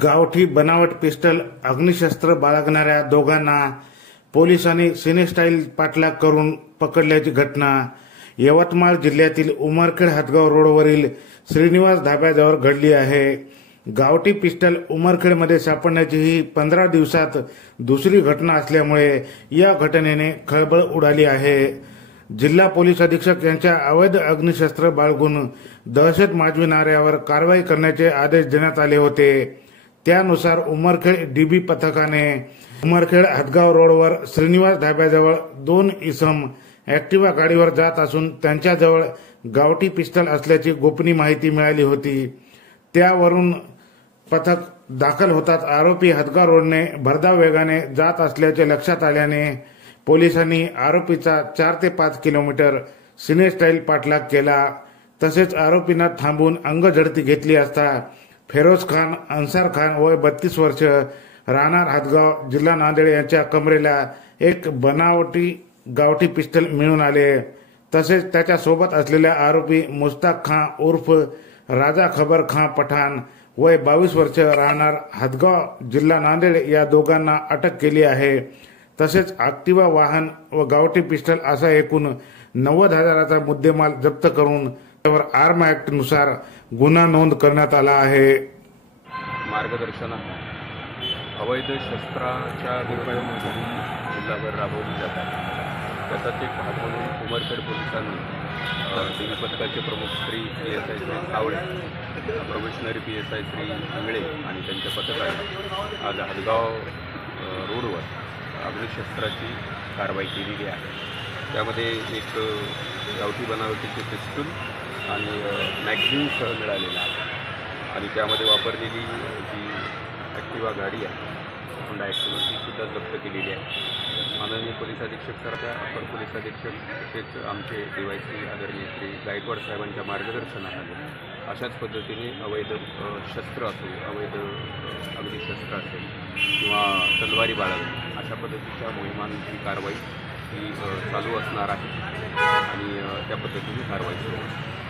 गावठी बनावट पिस्टल अग्निशस्त्र बाळगणाऱ्या दोघांना पोलिसांनी सिनेस्टाईल पाठलाग करून पकडल्याची घटना यवतमाळ जिल्ह्यातील उमरखेड हदगाव रोडवरील श्रीनिवास धाब्याजवळ घडली आहे। गावठी पिस्टल उमरखेडमध्ये सापडण्याची ही 15 दिवसात दुसरी घटना असल्यामुळे या घटनेने खळबळ उडाली आहे। जिल्हा पोलीस अधीक्षक यांच्या अवैध अग्निशस्त्र बाळगून दहशत माजविणाऱ्यावर कारवाई करण्याचे आदेश देण्यात आले होते। त्यानुसार उमरखेड डीबी पथकाने उमरखेड हदगाव रोडवर श्रीनिवास धाब्याजवळ 2 इसम ऍक्टिवा गाडीवर जात असून त्यांच्याजवळ गावठी पिस्टल असल्याची गोपनीय माहिती मिळाली होती। त्यावरून पथक दाखल होतात आरोपी हदगाव रोडने भरधाव वेगाने जात असल्याचे लक्षात आल्याने पोलिसांनी आरोपीचा 4 ते 5 किलोमीटर सिनेस्टाईल पाठलाग केला। तसेच आरोपींना थांबून अंगझडती घेतली असता फेरोज खान अन्सार खान वय 32 वर्ष राहणार हदगाव जिल्हा नांदेड यांच्या कमरेला एक बनावटी गावठी पिस्टल मिळून आले। तसेच त्याच्या सोबत असलेल्या आरोपी मुस्ताक खान उर्फ राजा खबर खान पठाण वय 22 वर्ष राहणार हदगाव जिल्हा नांदेड या दोघांना अटक केली आहे। तसेच ऍक्टिवा वाहन व गावठी पिस्टल असा एकूण 90,000चा मुद्देमाल जप्त करून त्यावर आर्म ऍक्ट नुसार गुन्हा नोंद करण्यात आला आहे। मार्गदर्शन अवैध शस्त्राच्या दुरुपयोग मोहीम जिल्हाभर राबवली जातात। त्याचाच एक भाग म्हणून उमरखेड पोलिसांनी डीबी पथकाचे प्रमुख श्री PSI श्री सावळे, प्रोबेशनरी PSI श्री इंगळे आणि त्यांच्या पथकाने आज हदगाव रोडवर अग्निशस्त्राची कारवाई केलेली आहे। त्यामध्ये एक गावठी बनावटीचे पिस्तूल आणि मॅगझिनसह मिळालेला आहे आणि त्यामध्ये वापरलेली जी ॲक्टिवा गाडी आहे होंडा ॲक्टिवा ती सुद्धा जप्त केलेली आहे। माननीय पोलीस अधीक्षक सारख्या अपर पोलीस अधीक्षक तसेच आमचे DYC आदरणीय श्री गायकवाड साहेबांच्या मार्गदर्शनाखाली अशाच पद्धतीने अवैध शस्त्र असेल, अवैध अग्निशस्त्र असेल किंवा तलवारी बाळगणे अशा पद्धतीच्या मोहिमांची कारवाई ही चालू असणार आहे आणि त्या पद्धतीने कारवाई सुरू आहे।